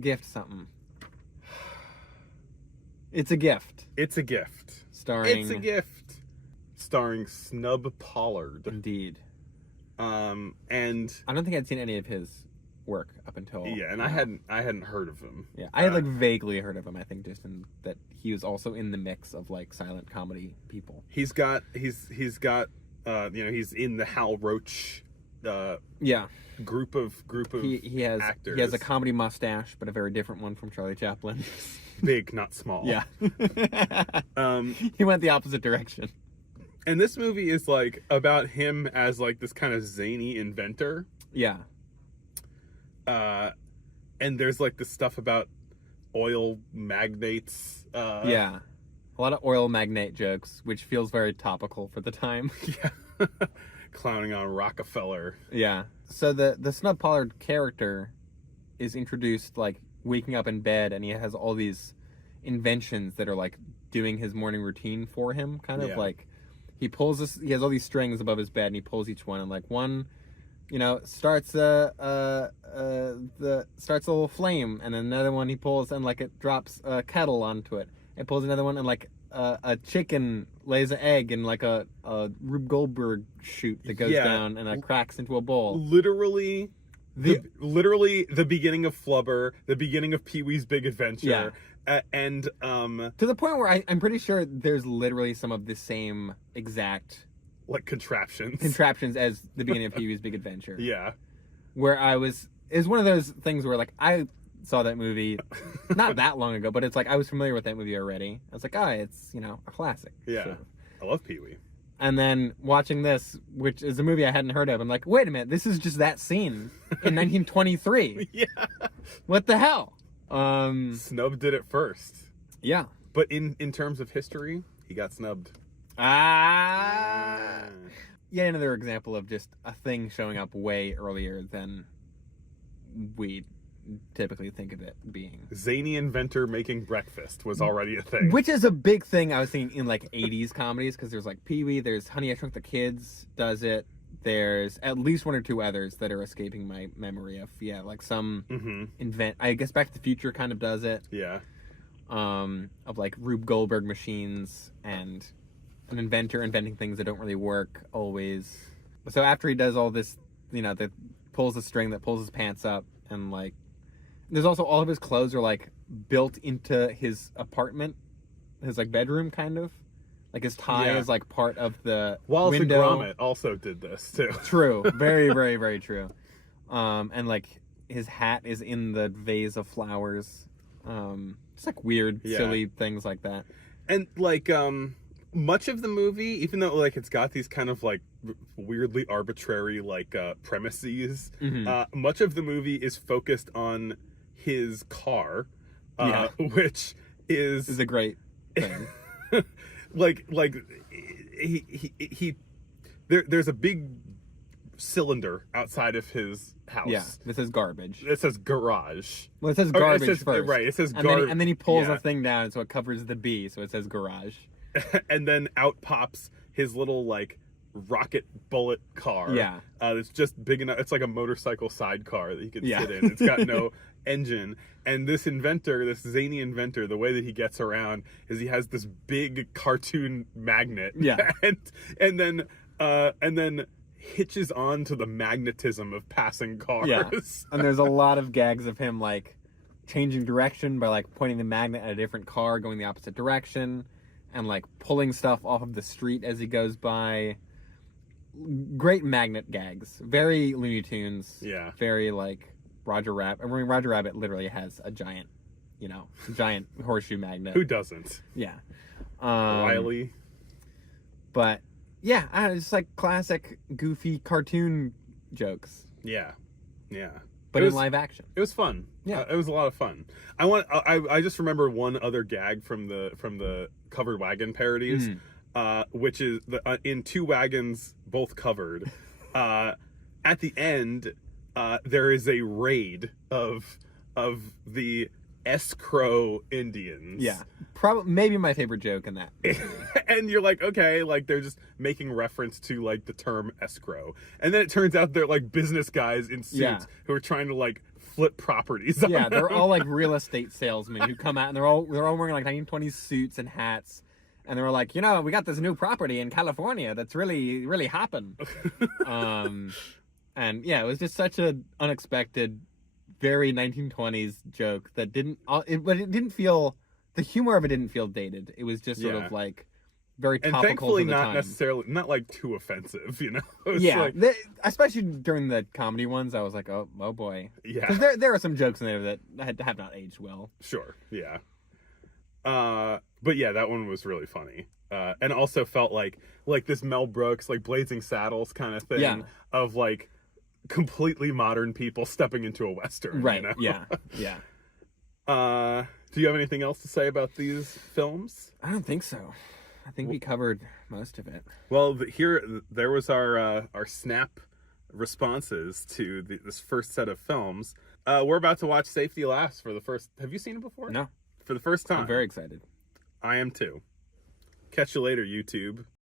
Gift something. It's a Gift. It's a Gift. Starring... It's a Gift. Starring Snub Pollard. Indeed. And I don't think I'd seen any of his work up until yeah, and now. I hadn't heard of him. Yeah, I had like vaguely heard of him. I think just in that he was also in the mix of like silent comedy people. He's got he's got he's in the Hal Roach Yeah, group of he has actors. He has a comedy mustache, but a very different one from Charlie Chaplin. Big, not small. Yeah. He went the opposite direction. And this movie is like about him as like this kind of zany inventor. Yeah. And there's like this stuff about oil magnates. Yeah. A lot of oil magnate jokes, which feels very topical for the time. Yeah. Clowning on Rockefeller. Yeah. So the Snub Pollard character is introduced like waking up in bed, and he has all these inventions that are like doing his morning routine for him, kind of like he has all these strings above his bed, and he pulls each one, and like one, starts starts a little flame, and then another one he pulls, and like it drops a kettle onto it. It pulls another one, and like a chicken lays an egg in like a Rube Goldberg chute that goes down and it cracks into a bowl. Literally the beginning of Flubber, the beginning of Pee-wee's Big Adventure, and to the point where I'm pretty sure there's literally some of the same exact like contraptions as the beginning of Pee-wee's Big Adventure. Yeah, where it's one of those things where like I saw that movie not that long ago, but it's like I was familiar with that movie already. I was like, it's a classic. Yeah, sort of. I love Pee-wee. And then watching this, which is a movie I hadn't heard of, I'm like, wait a minute, this is just that scene in 1923. Yeah. What the hell? Snub did it first. Yeah. But in terms of history, he got snubbed. Yet another example of just a thing showing up way earlier than we typically think of it being. Zany inventor making breakfast was already a thing. Which is a big thing I was thinking in like 80s comedies, because there's like Pee-wee, there's Honey, I Shrunk the Kids does it. There's at least one or two others that are escaping my memory of. Yeah, like some I guess Back to the Future kind of does it. Yeah. Of like Rube Goldberg machines and an inventor inventing things that don't really work always. So after he does all this, that pulls the string that pulls his pants up, and like there's also all of his clothes are like built into his apartment, his like bedroom kind of. Like his tie is like part of the Wallace window. and Gromit also did this too. True. Very, very, very true. And like his hat is in the vase of flowers. Just like weird, silly things like that. And like much of the movie, even though like it's got these kind of like weirdly arbitrary like premises, much of the movie is focused on his car, which is a great thing. like there's a big cylinder outside of his house. Yeah, this is garbage. It says garage. Well, it says garbage first. Right, it says garbage. And then he pulls a thing down so it covers the B, so it says garage. And then out pops his little like rocket bullet car. Yeah. It's just big enough. It's like a motorcycle sidecar that he can sit in. It's got no engine. And this inventor, this zany inventor, the way that he gets around is he has this big cartoon magnet. Yeah. and then hitches on to the magnetism of passing cars. Yeah. And there's a lot of gags of him like changing direction by like pointing the magnet at a different car going the opposite direction, and like pulling stuff off of the street as he goes by. Great magnet gags. Very Looney Tunes. Yeah. Very like Roger Rabbit. I mean, Roger Rabbit literally has a giant, giant horseshoe magnet. Who doesn't? Yeah. Wiley. But yeah, it's like classic goofy cartoon jokes. Yeah. Yeah. But in live action. It was fun. Yeah. It was a lot of fun. I just remember one other gag from the Covered Wagon parodies, which is in Two Wagons Both Covered. At the end, there is a raid of the escrow Indians. Yeah, probably maybe my favorite joke in that. And you're like, okay, like they're just making reference to like the term escrow, and then it turns out they're like business guys in suits who are trying to like flip properties. Yeah, they're all like real estate salesmen who come out and they're all wearing like 1920s suits and hats, and they were like, you know, we got this new property in California that's really hopping. And yeah, it was just such an unexpected, very 1920s joke that but it didn't feel, the humor of it didn't feel dated. It was just sort of like very topical. And thankfully to the not time. necessarily, not like too offensive, you know? Yeah, like, especially during the comedy ones, I was like, oh boy. Yeah. Because there are some jokes in there that have not aged well. Sure, yeah. But yeah, that one was really funny. And also felt like this Mel Brooks, like Blazing Saddles kind of thing of like completely modern people stepping into a Western. Right, you know? yeah. Do you have anything else to say about these films? I don't think so. I think we covered most of it. Well, there was our snap responses to this first set of films. We're about to watch Safety Last for the first. Have you seen it before? No. For the first time. I'm very excited. I am too. Catch you later, YouTube.